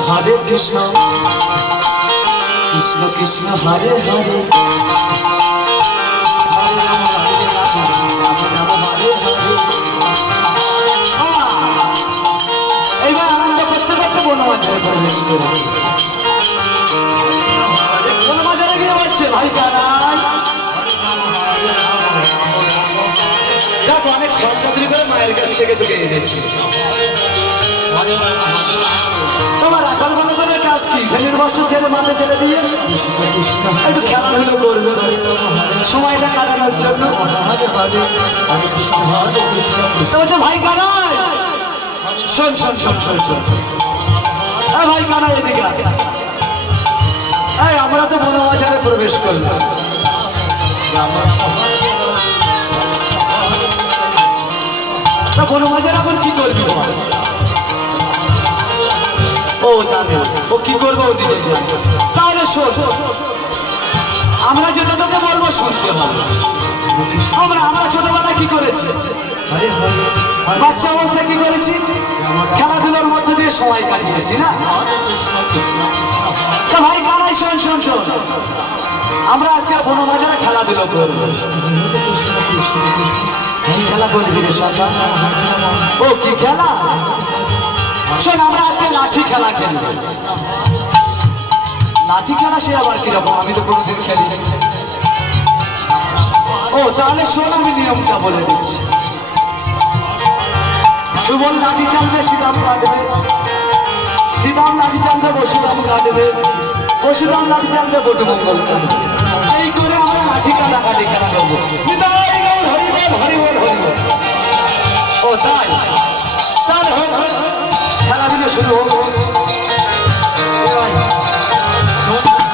হরে কৃষ্ণ। কৃষ্ণ কৃষ্ণ হরে হরে! এইবার আনন্দ করতে করতে বনমাঝারে প্রবেশ করেছে। বনমাঝারে গিয়ে বলছে, ভাই দেখ, অনেক সরসাদরি করে মায়ের কাছ থেকে তোকে এনেছি। তোমার আকাল ভালো করে কাজ কি? ফেলের বর্ষ ছেড়ে মাথা ছেড়ে দিয়ে? একটু খেলাধুলো করবে। সময়টা কাটানোর জন্য। বলছে, ভাই কানাই। শোন শোন শোন শোন শোন ভাই কানাই এদিকে। এই, আমরা তো বনবাজারে প্রবেশ করলাম। বনবাজার এখন কি করবি বল? ও জানে। ও কি করবে ও দিকে জানে। তাহলে শোন আমরা যেটা তোকে বলব শুনতে হবে আমরা আমরা ছোটবেলায় কি করেছি? বাচ্চা অবস্থায় কি করেছি? খেলাধুলার মধ্যে দিয়ে সময় কাটিয়েছি না? ভাই কানাই শোন শোন শোন। আমরা আজকে বনবাজারে খেলাধুলো করব খেলা করবি রে ও কি খেলা? শোন আমরা আজকে লাঠি খেলা খেলব। লাঠি খেলা সে আবার কীরকম? আমি তো কোনোদিন খেলি ও, তাহলে শোন, আমি নিয়মটা বলে দিচ্ছি। সুবল লাঠি চালবে শ্রীরাম কাটবে শ্রীরাম লাঠি চালবে বসুরাম কাটবে বসুরাম লাঠি চালবে বটুমঙ্গল কাটবে এই করে আমরা লাঠি কাটাকাটি খেলা করব। ও তাই